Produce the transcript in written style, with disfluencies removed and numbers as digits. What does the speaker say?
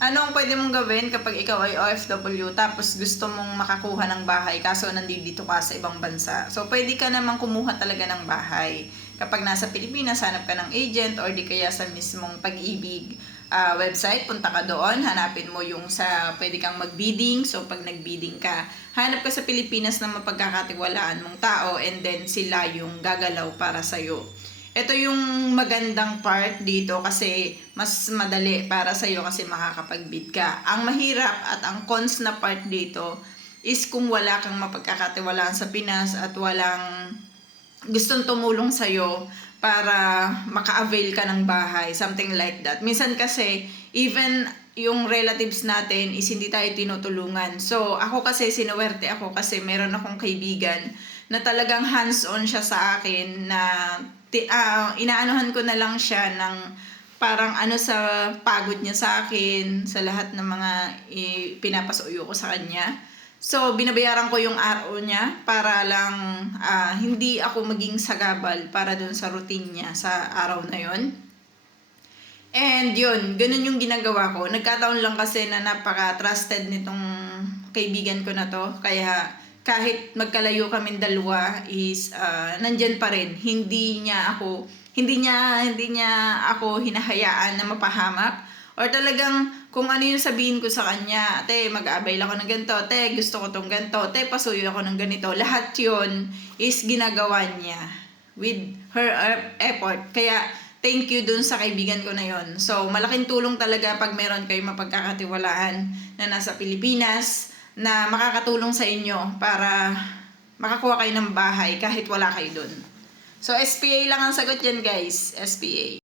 Anong pwede mong gawin kapag ikaw ay OFW tapos gusto mong makakuha ng bahay kaso nandito ka sa ibang bansa? So, pwede ka namang kumuha talaga ng bahay. Kapag nasa Pilipinas, hanap ka ng agent or di kaya sa mismong Pag-ibig website, punta ka doon, hanapin mo yung sa pwede kang mag-bidding. So, pag nag-bidding ka, hanap ka sa Pilipinas na mapagkakatiwalaan mong tao and then sila yung gagalaw para sa'yo. Ito yung magandang part dito kasi mas madali para sa'yo kasi makakapag-bid ka. Ang mahirap at ang cons na part dito is kung wala kang mapagkakatiwalaan sa Pinas at walang gustong tumulong sa'yo para maka-avail ka ng bahay, something like that. Minsan kasi, even yung relatives natin is hindi tayo tinutulungan. So, ako kasi, sinuwerte ako kasi meron akong kaibigan na talagang hands-on siya sa akin na inaanuhan ko na lang siya ng parang sa pagod niya sa akin, sa lahat ng mga pinapasuyo ko sa kanya. So, binabayaran ko yung RO niya para lang hindi ako maging sagabal para dun sa routine niya sa araw na yon. And yun, ganun yung ginagawa ko. Nagkataon lang kasi na napaka-trusted nitong kaibigan ko na to. Kaya kahit magkalayo kaming dalawa is nandyan pa rin. Hindi niya ako hinahayaan na mapahamak. Or talagang kung ano yung sabihin ko sa kanya, te, mag-avail ako ng ganito, te, gusto ko tong ganito, te, pasuyo ako ng ganito. Lahat yun is ginagawa niya with her effort. Kaya, thank you dun sa kaibigan ko na yon. So, malaking tulong talaga pag meron kayo mapagkakatiwalaan na nasa Pilipinas na makakatulong sa inyo para makakuha kayo ng bahay kahit wala kayo dun. So, SPA lang ang sagot dyan, guys. SPA.